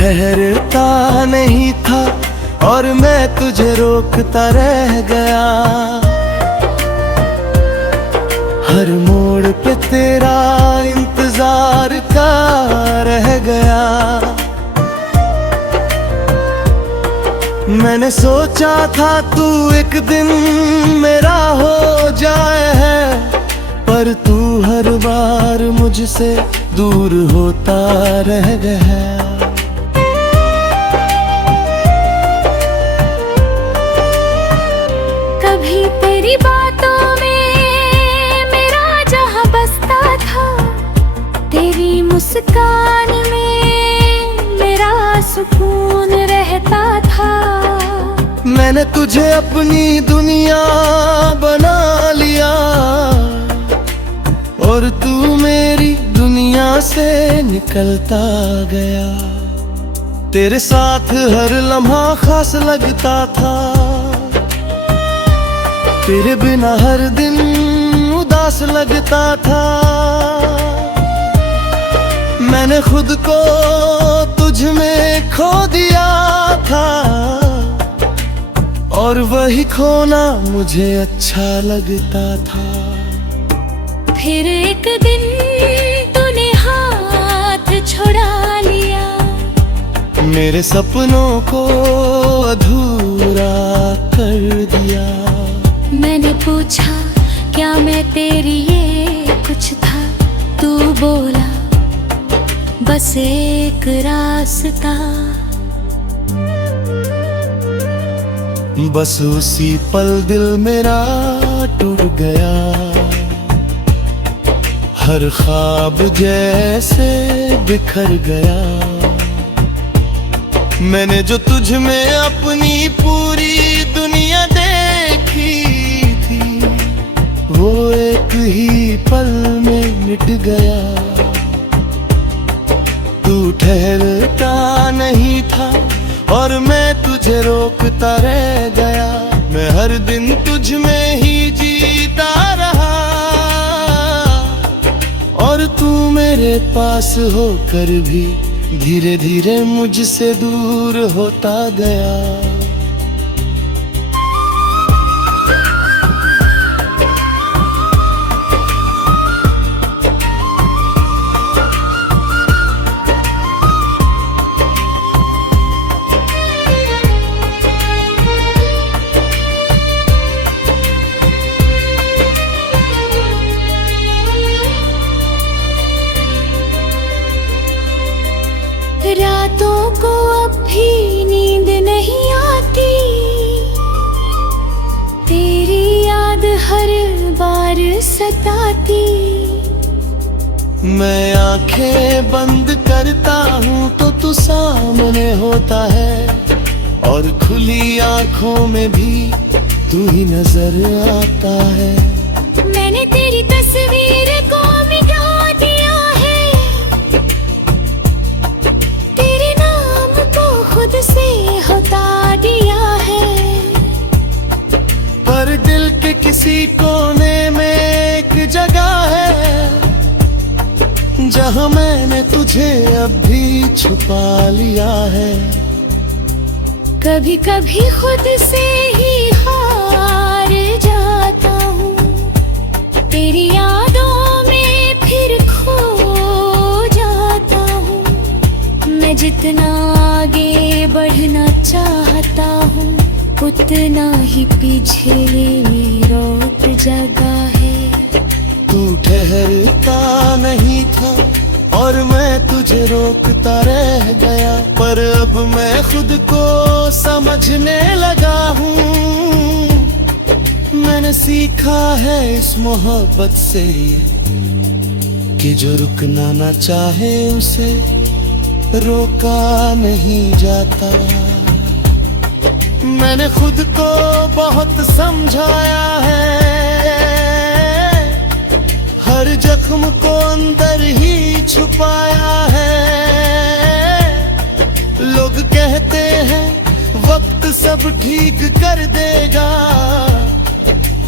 ठहरता नहीं था और मैं तुझे रोकता रह गया। हर मोड़ पे तेरा इंतजार का रह गया। मैंने सोचा था तू एक दिन मेरा हो जाए है, पर तू हर बार मुझसे दूर होता रह गया। कभी तेरी बातों में मेरा जहां बसता था, तेरी मुस्कान में मेरा सुकून रहता था। मैंने तुझे अपनी दुनिया बना लिया और तू मेरी दुनिया से निकलता गया। तेरे साथ हर लम्हा खास लगता था, तेरे बिना हर दिन उदास लगता था। मैंने खुद को तुझ में खो दिया था और वही खोना मुझे अच्छा लगता था। फिर एक दिन तूने हाथ छुड़ा लिया, मेरे सपनों को अधूरा कर दिया। मैंने पूछा क्या मैं तेरी ये कुछ था, तू बोला बस एक रास्ता। बस उसी पल दिल मेरा टूट गया, हर ख्वाब जैसे बिखर गया। मैंने जो तुझ में अपनी पूरी दुनिया देखी थी, वो एक ही पल में मिट गया। तू ठहरता नहीं था और मैं तुझे रोकता रह गया। मैं हर दिन तुझ में ही जीता रहा और तू मेरे पास होकर भी धीरे धीरे मुझसे दूर होता गया। रातों को अब भी नींद नहीं आती, तेरी याद हर बार सताती। मैं आंखें बंद करता हूँ तो तू सामने होता है और खुली आंखों में भी तू ही नजर आता है। मैंने तेरी तस्वीर को मिटा दिया है, तेरे नाम को खुद से हटा दिया है। पर दिल के किसी कोने में एक जगह है जहाँ मैंने तुझे अब भी छुपा लिया है। कभी कभी खुद से ही हार जाता हूँ, तेरी यादों में फिर खो जाता हूँ। मैं जितना आगे बढ़ना चाहता हूँ, उतना ही पीछे में लौट जगह है। तू ठहरता नहीं था और मैं तुझे रोकता रह गया, पर अब मैं खुद को समझने लगा हूँ। मैंने सीखा है इस मोहब्बत से कि जो रुकना ना चाहे उसे रोका नहीं जाता। मैंने खुद को बहुत समझाया है, हर जख्म को अंदर ही छुपाया है। लोग कहते हैं वक्त सब ठीक कर देगा,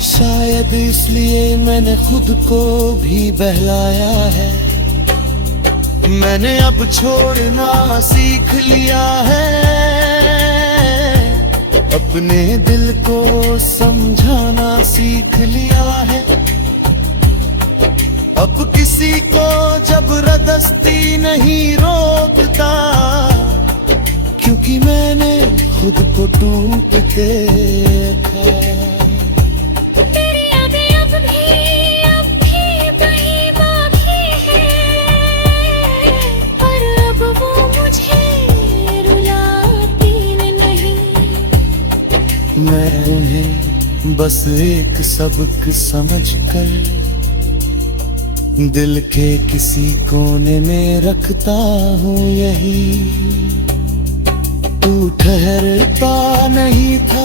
शायद इसलिए मैंने खुद को भी बहलाया है। मैंने अब छोड़ना सीख लिया है, अपने दिल को समझाना सीख लिया है। अब किसी को जबरदस्ती नहीं रोकता, क्योंकि मैंने खुद को टूटते देखा। तेरी यादें अब भी वही बाकी है, पर अब वो मुझे रुलाती नहीं। मैं उन्हें बस एक सबक समझकर दिल के किसी कोने में रखता हूँ यही। तू ठहरता नहीं था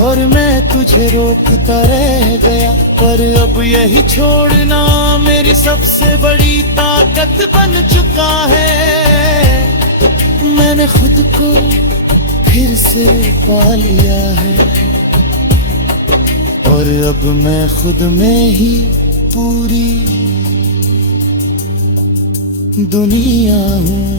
और मैं तुझे रोकता रह गया, पर अब यही छोड़ना मेरी सबसे बड़ी ताकत बन चुका है। मैंने खुद को फिर से पा लिया है, और अब मैं खुद में ही पूरी दुनिया हूँ।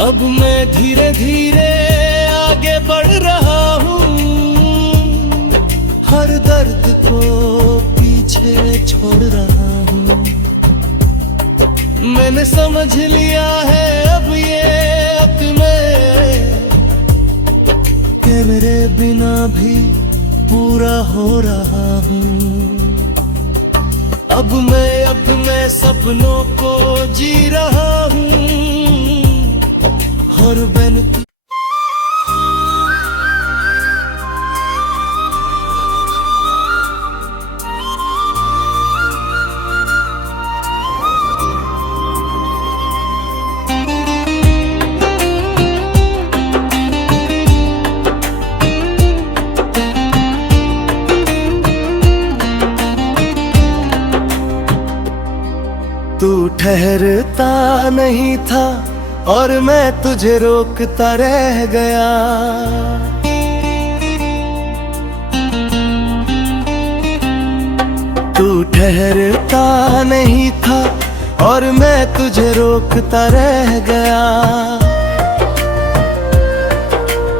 अब मैं धीरे धीरे आगे बढ़ रहा हूँ, हर दर्द को पीछे छोड़ रहा हूँ। मैंने समझ लिया है अब ये अब मैं, कि मेरे बिना भी पूरा हो रहा हूँ। अब मैं सपनों को जी रहा हूँ, और मैंने तू ठहरता नहीं था और मैं तुझे रोकता रह गया। तू ठहरता नहीं था और मैं तुझे रोकता रह गया।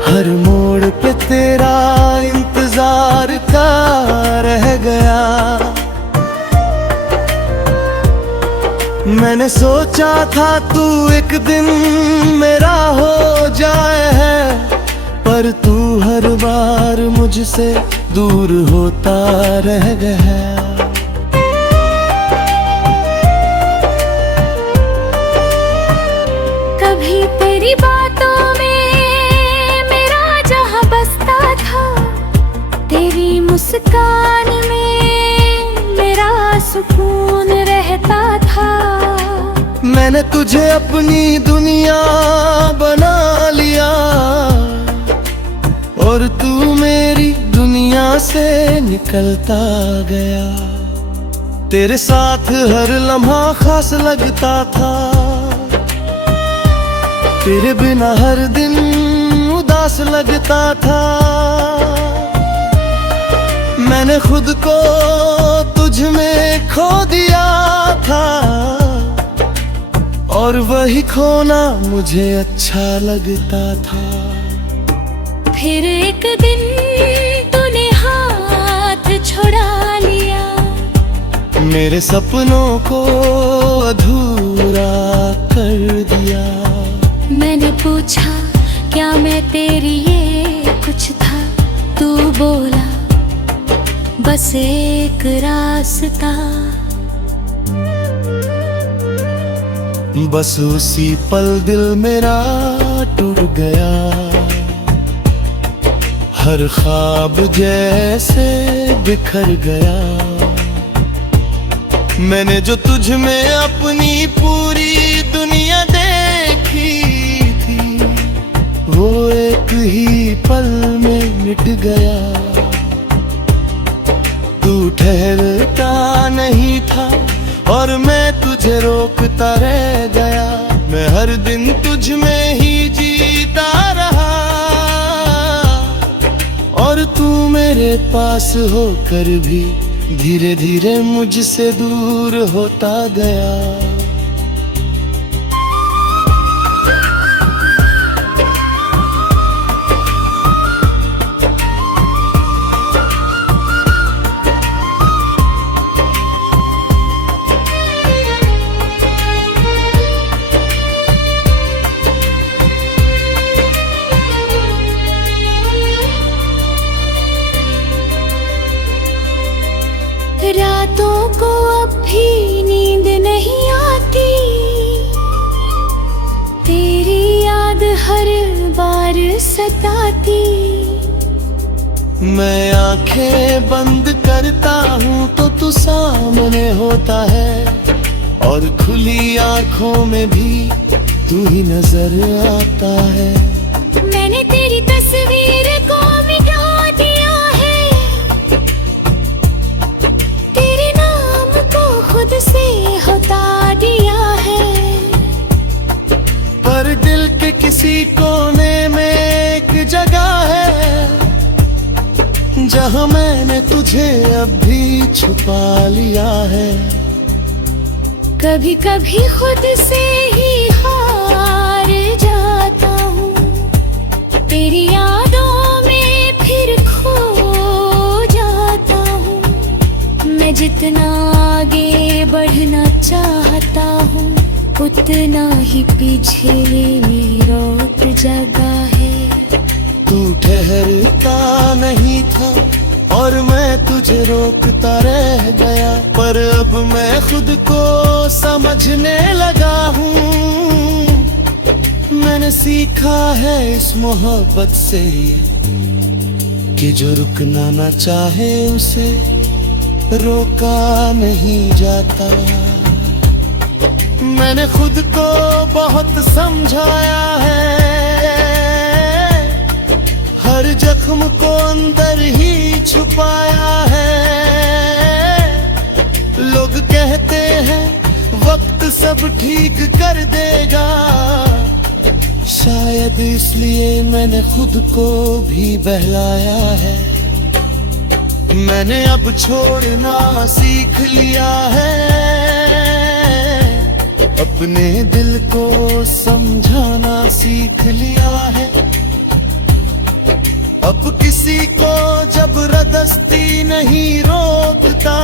हर मोड़ पे तेरा इंतजार का रह गया। मैंने सोचा था तू एक दिन मेरा हो जाए है, पर तू हर बार मुझसे दूर होता रह गया। कभी तेरी बातों में मेरा जहां बसता था, तेरी मुस्कान में मेरा सुकून रहता था। मैंने तुझे अपनी दुनिया बना लिया, और तू मेरी दुनिया से निकलता गया। तेरे साथ हर लम्हा खास लगता था, तेरे बिना हर दिन उदास लगता था। मैंने खुद को तुझ में खो दिया था, और वही खोना मुझे अच्छा लगता था। फिर एक दिन तूने हाथ छुड़ा लिया, मेरे सपनों को अधूरा कर दिया। मैंने पूछा क्या मैं तेरी ये कुछ था, तू बोला बस एक रास्ता। बस उसी पल दिल मेरा टूट गया। हर ख्वाब जैसे बिखर गया। मैंने जो तुझ में अपनी पूरी दुनिया देखी थी, वो एक ही पल में मिट गया। तू ठहरता नहीं था और मैं तुझे रोकता रह गया। मैं हर दिन तुझ में ही जीता रहा और तू मेरे पास होकर भी धीरे धीरे मुझसे दूर होता गया। रातों को अब भी नींद नहीं आती, तेरी याद हर बार सताती। मैं आंखें बंद करता हूँ तो तू सामने होता है और खुली आंखों में भी तू ही नजर आता है। मैंने तेरी तस्वीर को मिटा दिया है, तेरे नाम को खुद से हटा दिया है। पर दिल के किसी कोने में एक जगह है जहाँ मैंने तुझे अब भी छुपा लिया है। कभी कभी खुद से ही हार जाता हूँ, तेरी यादों में फिर खो जाता हूँ। मैं जितना आगे बढ़ना चाहता हूँ, उतना ही पीछे मेरा जगह है। तू ठहरता नहीं था और मैं तुझे रोकता रह गया, पर अब मैं खुद को समझने लगा हूँ। मैंने सीखा है इस मोहब्बत से कि जो रुकना ना चाहे उसे रोका नहीं जाता। मैंने खुद को बहुत समझाया है, हर जख्म को अंदर ही छुपाया है। लोग कहते हैं वक्त सब ठीक कर देगा, शायद इसलिए मैंने खुद को भी बहलाया है। मैंने अब छोड़ना सीख लिया है, अपने दिल को समझाना सीख लिया है। अब किसी को जबरदस्ती नहीं रोकता,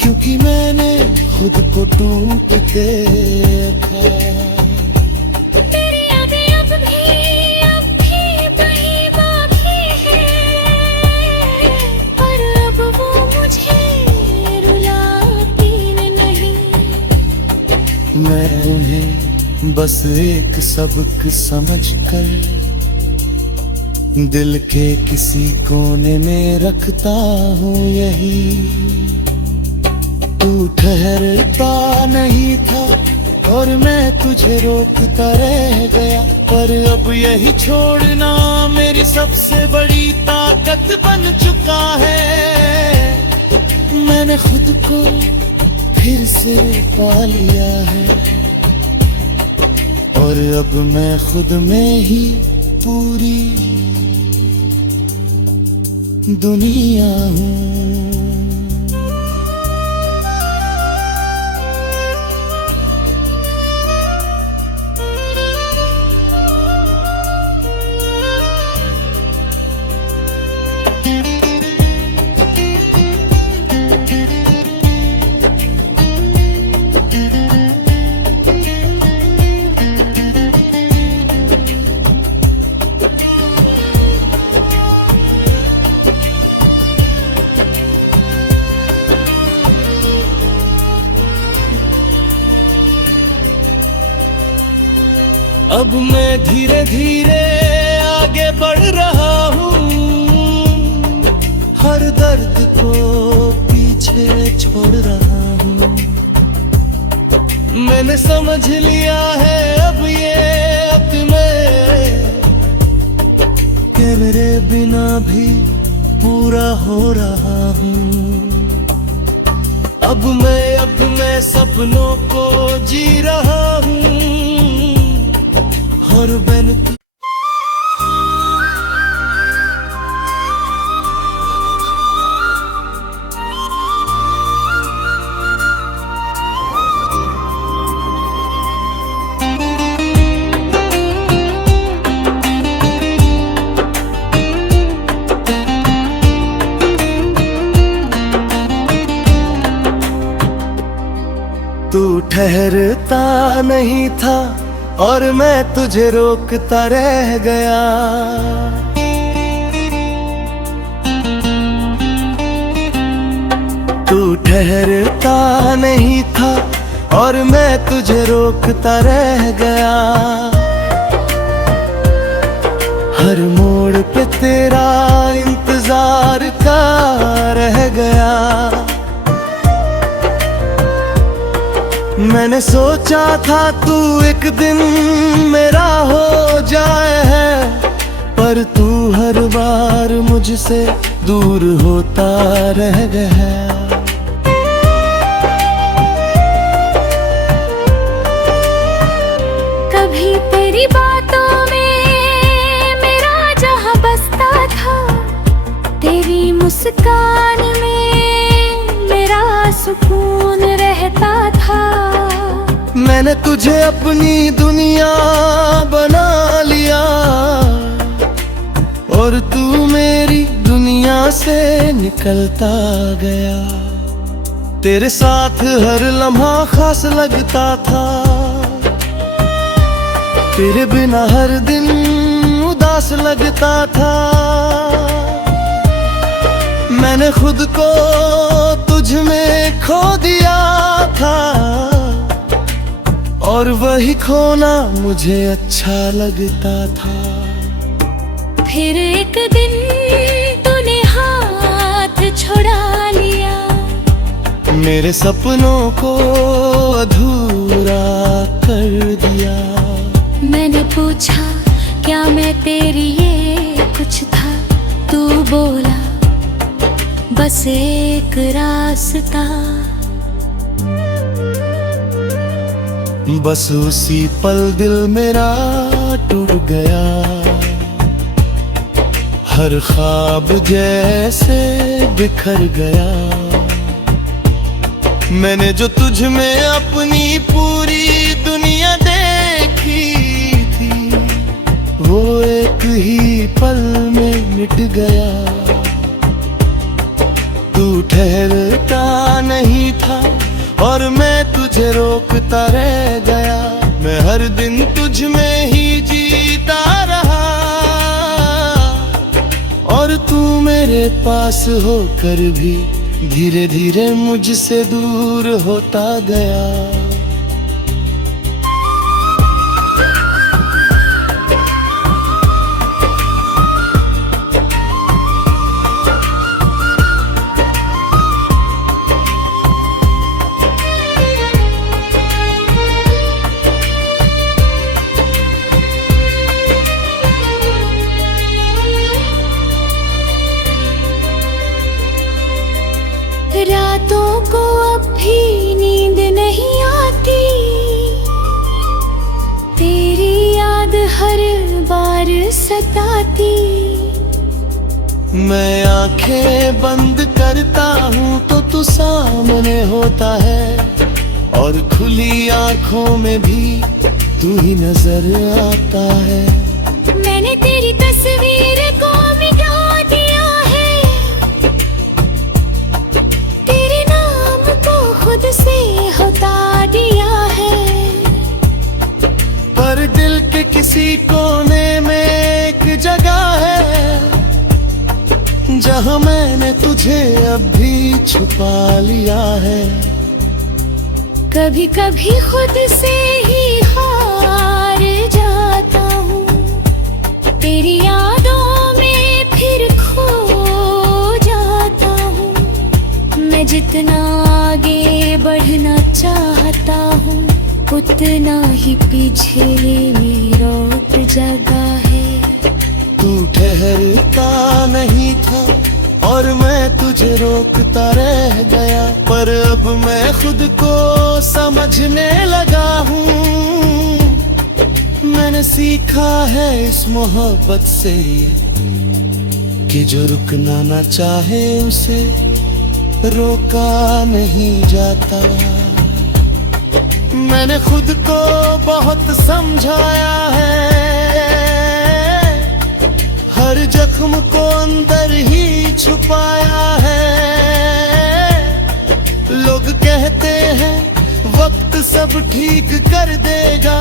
क्योंकि मैंने खुद को टूट के तेरी यादें अब भी वही बाकी है, पर अब वो मुझे रुलाती नहीं। मैं उन्हें बस एक सबक समझकर दिल के किसी कोने में रखता हूँ यही। तू ठहरता नहीं था और मैं तुझे रोकता रह गया, पर अब यही छोड़ना मेरी सबसे बड़ी ताकत बन चुका है। मैंने खुद को फिर से पा लिया है और अब मैं खुद में ही पूरी दुनिया हूँ। अब मैं धीरे धीरे आगे बढ़ रहा हूँ, दर्द को पीछे छोड़ रहा हूँ। मैंने समझ लिया है अब ये अब मैं कि मेरे बिना भी पूरा हो रहा हूँ। अब मैं सपनों को जी रहा हूँ और मैंने तू ठहरता नहीं था और मैं तुझे रोकता रह गया। तू ठहरता नहीं था और मैं तुझे रोकता रह गया। हर मोड़ पे तेरा इंतजार का रह गया। मैंने सोचा था तू एक दिन मेरा हो जाए है, पर तू हर बार मुझसे दूर होता रह गया। कभी तेरी बातों में मेरा जहां बसता था, तेरी मुस्कान में मेरा सुकून रहता था। मैंने तुझे अपनी दुनिया बना लिया और तू मेरी दुनिया से निकलता गया। तेरे साथ हर लम्हा खास लगता था, तेरे बिना हर दिन उदास लगता था। मैंने खुद को तुझ में खो दिया था और वही खोना मुझे अच्छा लगता था। फिर एक दिन तूने हाथ छुड़ा लिया, मेरे सपनों को अधूरा कर दिया। मैंने पूछा क्या मैं तेरी ये कुछ था, तू बोला बस एक रास्ता। बस उसी पल दिल मेरा टूट गया, हर ख्वाब जैसे बिखर गया। मैंने जो तुझ में अपनी पूरी दुनिया देखी थी, वो एक ही पल में मिट गया। तू ठहरता नहीं था और मैं तुझे रोकता रह गया। मैं हर दिन तुझ में ही जीता रहा और तू मेरे पास होकर भी धीरे धीरे मुझसे दूर होता गया। रातों को अब भी नींद नहीं आती, तेरी याद हर बार सताती। मैं आंखें बंद करता हूँ तो तू सामने होता है और खुली आंखों में भी तू ही नजर आता है। मैंने तेरी तस्वीर को मिटा दिया है, तेरे नाम को खुद से हटा दिया है। पर दिल के किसी कोने में एक जगह है जहाँ मैंने तुझे अब भी छुपा लिया है। कभी कभी खुद से ही हार जाता हूँ, तेरी यादों में फिर खो जाता उतना ही पीछे मेरा जगह है। तू ठहरता नहीं था और मैं तुझे रोकता रह गया, पर अब मैं खुद को समझने लगा हूँ। मैंने सीखा है इस मोहब्बत से कि जो रुकना ना चाहे उसे रोका नहीं जाता। मैंने खुद को बहुत समझाया है, हर जख्म को अंदर ही छुपाया है। लोग कहते हैं वक्त सब ठीक कर देगा,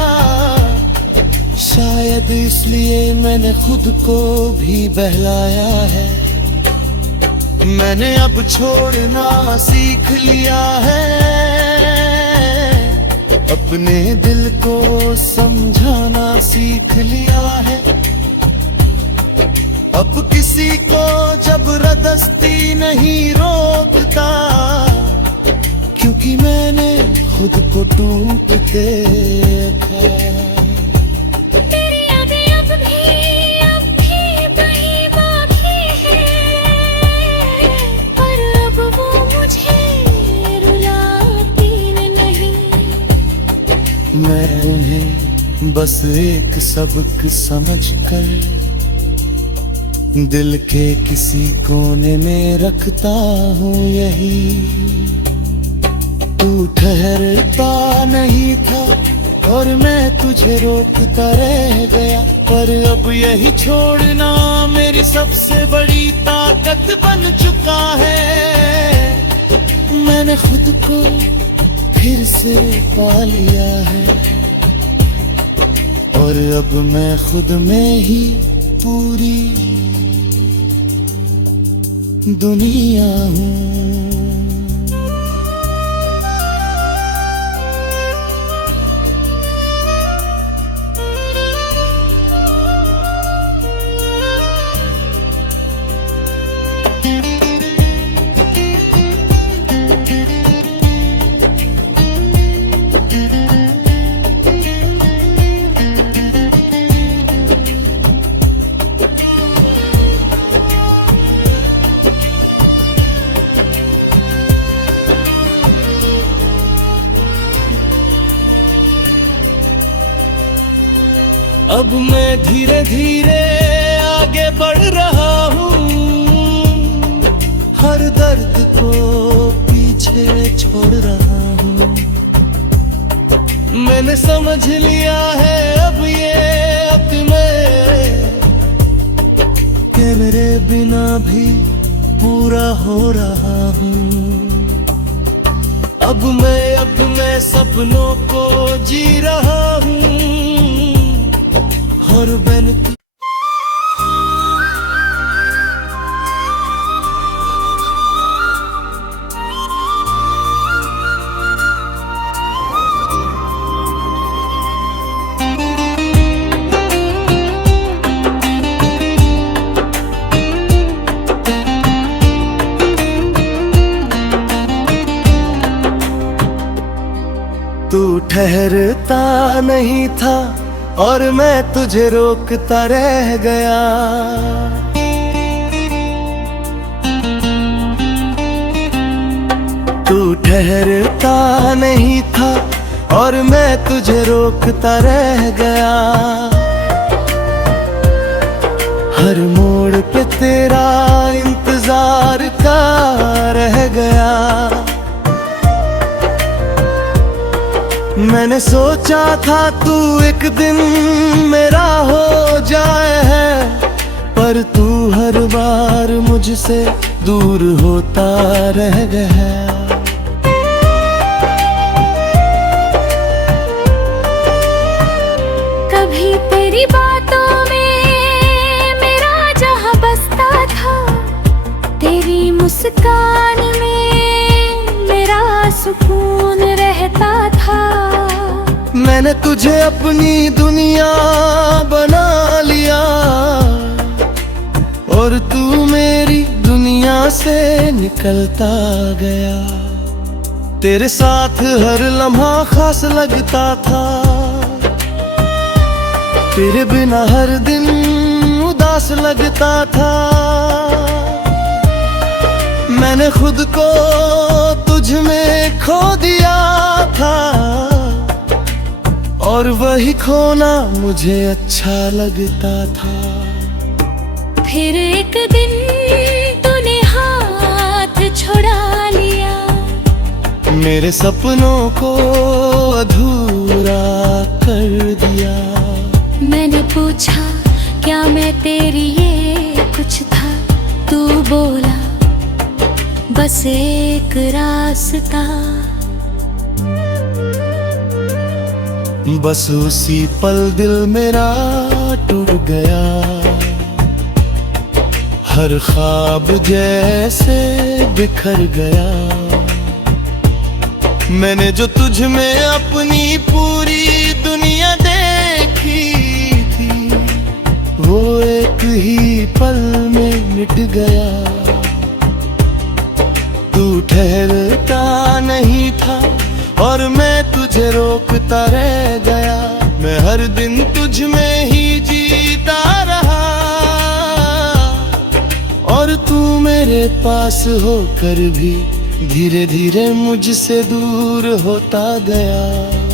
शायद इसलिए मैंने खुद को भी बहलाया है। मैंने अब छोड़ना सीख लिया है, अपने दिल को समझाना सीख लिया है। अब किसी को जबरदस्ती नहीं रोकता, क्योंकि मैंने खुद को टूटते देखा। मैं उन्हें बस एक सबक समझकर दिल के किसी कोने में रखता हूँ यही। तू ठहरता नहीं था और मैं तुझे रोकता रह गया, पर अब यही छोड़ना मेरी सबसे बड़ी ताकत बन चुका है। मैंने खुद को फिर से पा लिया है और अब मैं खुद में ही पूरी दुनिया हूँ। अब मैं धीरे धीरे आगे बढ़ रहा हूँ, हर दर्द को पीछे छोड़ रहा हूँ। मैंने समझ लिया है अब ये अब मैं कि मेरे बिना भी पूरा हो रहा हूँ। अब मैं सपनों को जी रहा हूँ और मैंने तू ठहरता नहीं था और मैं तुझे रोकता रह गया। तू ठहरता नहीं था और मैं तुझे रोकता रह गया। हर मोड़ पे तेरा इंतजार का रह गया। मैंने सोचा था तू एक दिन मेरा हो जाए है, पर तू हर बार मुझसे दूर होता रह गया। कभी तेरी बातों में मेरा जहां बसता था, तेरी मुस्कान में मेरा सुकून रहता था। मैंने तुझे अपनी दुनिया बना लिया और तू मेरी दुनिया से निकलता गया। तेरे साथ हर लम्हा खास लगता था, तेरे बिना हर दिन उदास लगता था। मैंने खुद को तुझ में खो दिया था, और वही खोना मुझे अच्छा लगता था। फिर एक दिन तूने हाथ छुड़ा लिया, मेरे सपनों को अधूरा कर दिया। मैंने पूछा क्या मैं तेरी ये कुछ था, तू बोला बस एक रास्ता। बस उसी पल दिल मेरा टूट गया, हर ख्वाब जैसे बिखर गया। मैंने जो तुझ में अपनी पूरी दुनिया देखी थी, वो एक ही पल में मिट गया। तू ठहरता नहीं था और मैं तुझे रोकता रह गया। मैं हर दिन तुझ में ही जीता रहा, और तू मेरे पास होकर भी धीरे धीरे मुझसे दूर होता गया।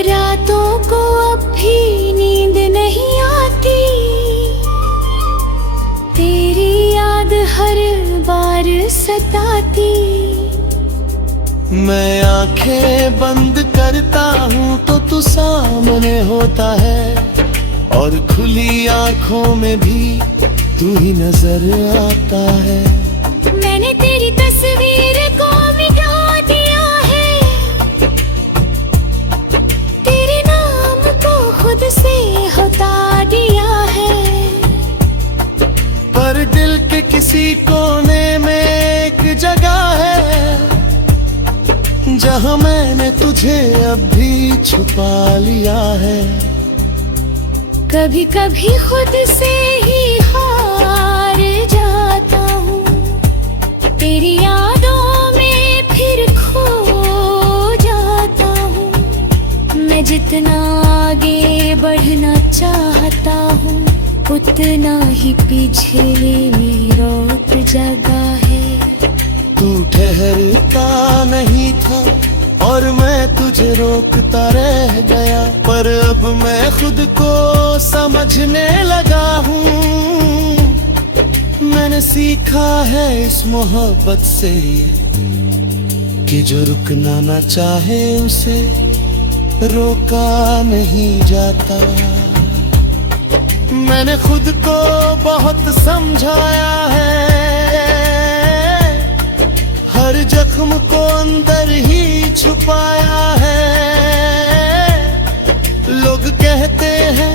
रातों को अब भी नींद नहीं आती, तेरी याद हर बार सताती। मैं आंखें बंद करता हूँ तो तू सामने होता है, और खुली आंखों में भी तू ही नजर आता है। मैंने तेरी तस्वीर को मिटा दिया है, तेरे नाम को खुद से हटा दिया है। पर दिल के किसी कोने में एक जगह है, जहाँ मैंने तुझे अब भी छुपा लिया है। कभी कभी खुद से ही हार जाता हूँ, तेरी यादों में फिर खो जाता हूँ। मैं जितना आगे बढ़ना चाहता हूँ, उतना ही पीछे मेरा रोक जगह है। तू ठहरता नहीं था और मैं तुझे रोकता रह गया, पर अब मैं खुद को समझने लगा हूँ। मैंने सीखा है इस मोहब्बत से कि जो रुकना ना चाहे उसे रोका नहीं जाता। मैंने खुद को बहुत समझाया है, हर जख्म को अंदर ही छुपाया है। लोग कहते हैं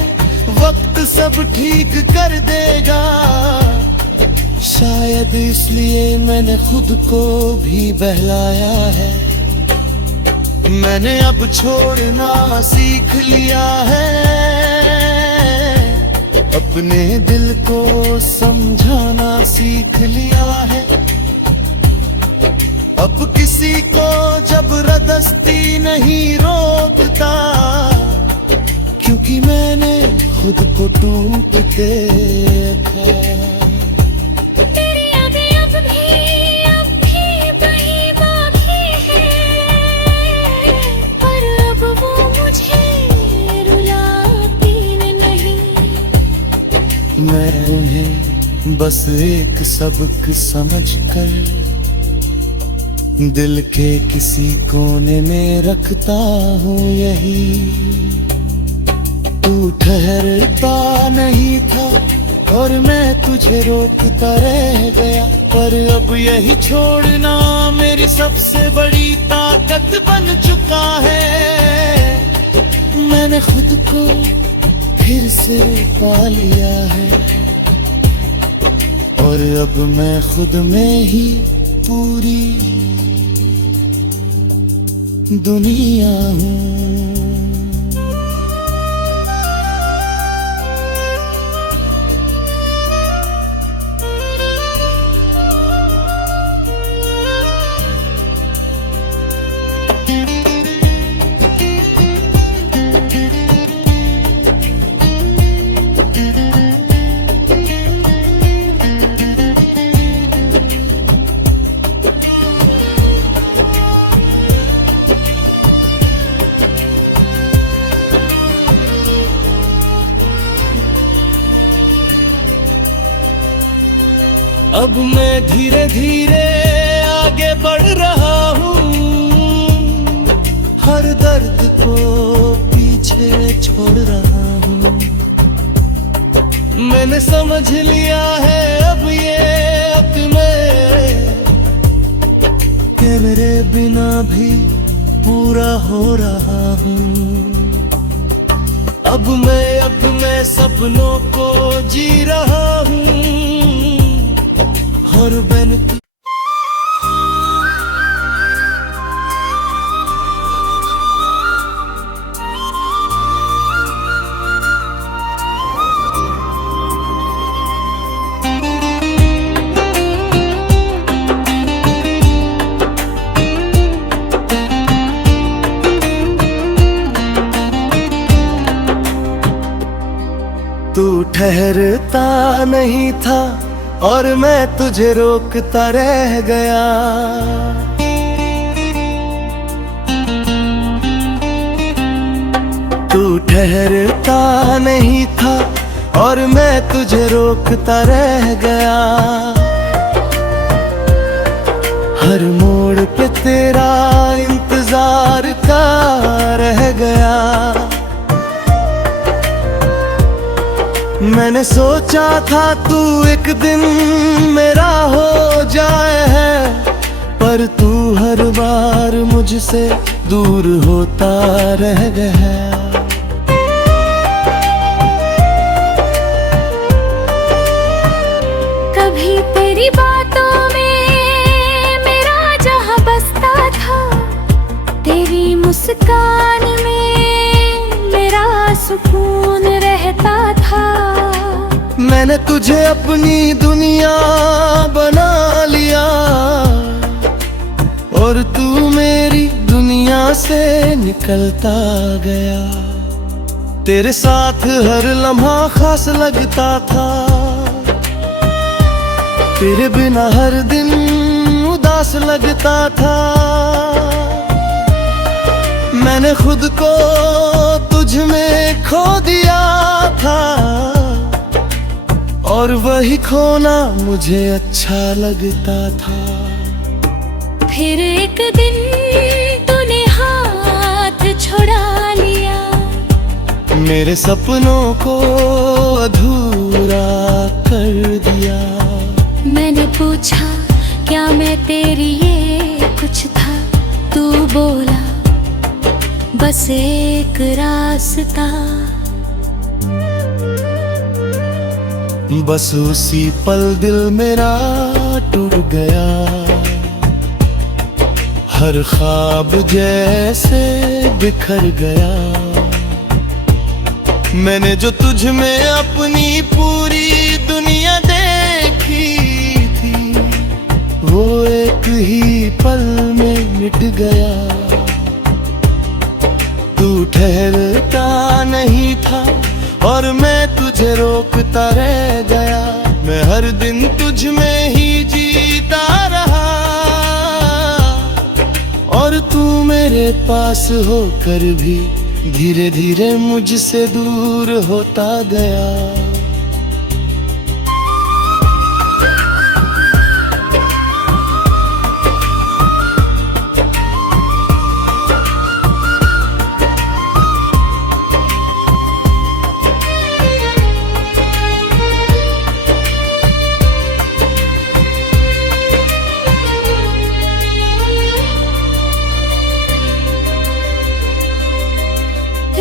वक्त सब ठीक कर देगा, शायद इसलिए मैंने खुद को भी बहलाया है। मैंने अब छोड़ना सीख लिया है, अपने दिल को समझाना सीख लिया है। अब किसी को जबरदस्ती नहीं रोकता, क्योंकि मैंने खुद को टूट के तेरी यादें अब भी वही बाकी है, पर अब वो मुझे रुलाती नहीं। मैं उन्हें बस एक सबक समझकर दिल के किसी कोने में रखता हूँ यही। तू ठहरता नहीं था और मैं तुझे रोकता रह गया, पर अब यही छोड़ना मेरी सबसे बड़ी ताकत बन चुका है। मैंने खुद को फिर से पा लिया है, और अब मैं खुद में ही पूरी दुनिया हूँ। अब मैं धीरे धीरे आगे बढ़ रहा हूँ, हर दर्द को पीछे छोड़ रहा हूँ। मैंने समझ लिया है अब ये अब मैं, कि मेरे बिना भी पूरा हो रहा हूँ। अब मैं सपनों को जी रहा हूँ, और मैंने तू ठहरता नहीं था और मैं तुझे रोकता रह गया। तू ठहरता नहीं था और मैं तुझे रोकता रह गया। हर मोड़ पे तेरा इंतजार का रह गया। मैंने सोचा था तू एक दिन मेरा हो जाए है, पर तू हर बार मुझसे दूर होता रह गया। कभी तेरी बातों में मेरा जहां बसता था, तेरी मुस्कान में मेरा सुकून रहता था। मैंने तुझे अपनी दुनिया बना लिया और तू मेरी दुनिया से निकलता गया। तेरे साथ हर लम्हा खास लगता था, तेरे बिना हर दिन उदास लगता था। मैंने खुद को तुझ में खो दिया था, और वही खोना मुझे अच्छा लगता था। फिर एक दिन तूने हाथ छुड़ा लिया, मेरे सपनों को अधूरा कर दिया। मैंने पूछा क्या मैं तेरी ये कुछ था, तू बोला बस एक रास्ता। बस उसी पल दिल मेरा टूट गया, हर ख्वाब जैसे बिखर गया। मैंने जो तुझ में अपनी पूरी दुनिया देखी थी, वो एक ही पल में मिट गया। तू ठहरता नहीं था और मैं तुझे रोकता रह गया। मैं हर दिन तुझ में ही जीता रहा, और तू मेरे पास होकर भी धीरे धीरे मुझसे दूर होता गया।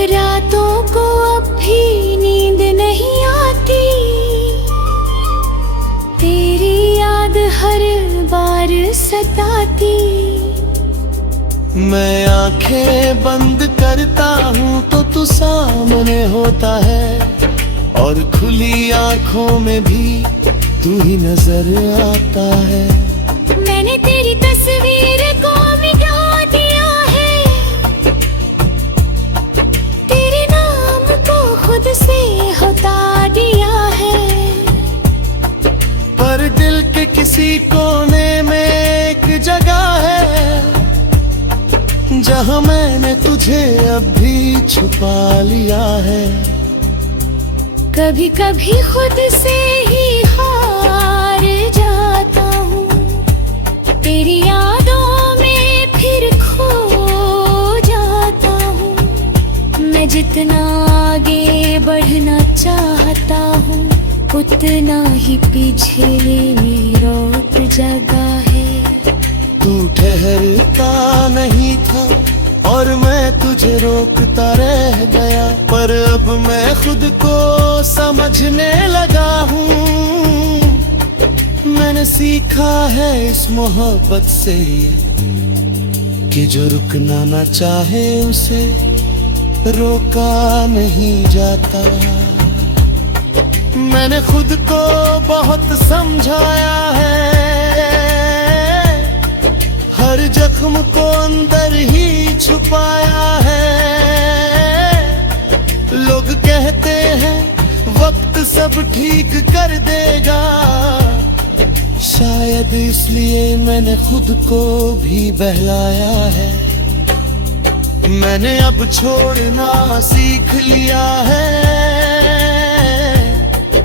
रातों को भी नींद नहीं आती, तेरी याद हर बार सताती। मैं आंखें बंद करता हूँ तो तू सामने होता है, और खुली आंखों में भी तू ही नजर आता है। मैंने तेरी तस्वीर को मिटा दिया है, तेरे नाम को खुद से हटा दिया है। पर दिल के किसी कोने में एक जगह है, जहाँ मैंने तुझे अब भी छुपा लिया है। कभी कभी खुद से ही हार जाता हूँ, तेरी यादों में फिर खो जाता हूँ। मैं जितना आगे बढ़ना चाहता हूँ, उतना ही पीछे में लौट जगह है। तू ठहरता नहीं था और मैं तुझे रोकता रह गया, पर अब मैं खुद को समझने लगा हूँ। मैंने सीखा है इस मोहब्बत से कि जो रुकना ना चाहे उसे रोका नहीं जाता। मैंने खुद को बहुत समझाया है, हर जख्म को अंदर ही छुपाया है। लोग कहते हैं वक्त सब ठीक कर देगा, शायद इसलिए मैंने खुद को भी बहलाया है। मैंने अब छोड़ना सीख लिया है,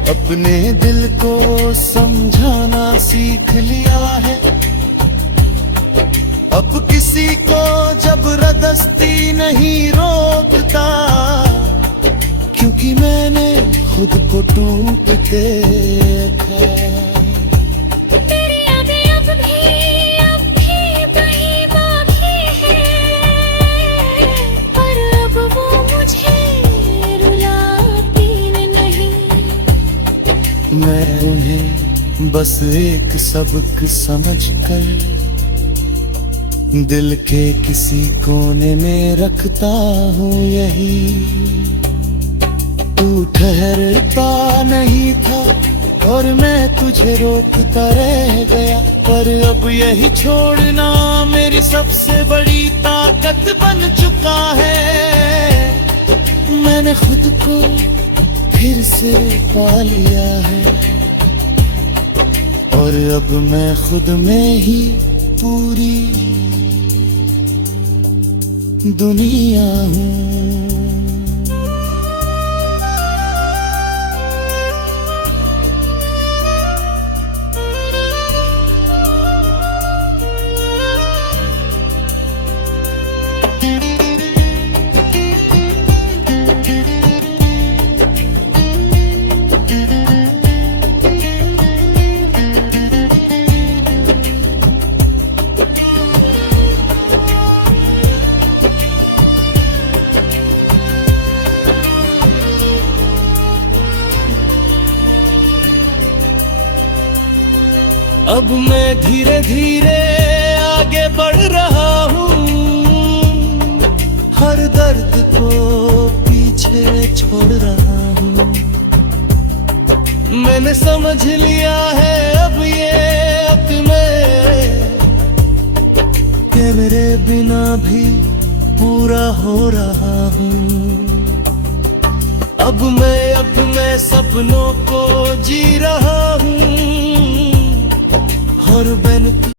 अपने दिल को समझाना सीख लिया है। अब किसी को जबरदस्ती नहीं रोकता, क्योंकि मैंने खुद को टूटते देखा। तेरी यादें अब भी वही बाकी है, पर अब वो मुझे रुलाती नहीं। मैं उन्हें बस एक सबक समझकर दिल के किसी कोने में रखता हूँ यही। तू ठहरता नहीं था और मैं तुझे रोकता रह गया, पर अब यही छोड़ना मेरी सबसे बड़ी ताकत बन चुका है। मैंने खुद को फिर से पा लिया है, और अब मैं खुद में ही पूरी दुनिया हूँ। अब मैं धीरे धीरे आगे बढ़ रहा हूँ, हर दर्द को पीछे छोड़ रहा हूँ। मैंने समझ लिया है अब ये अब मैं, कि मेरे बिना भी पूरा हो रहा हूँ। अब मैं सपनों को जी रहा हूँ, और मैंने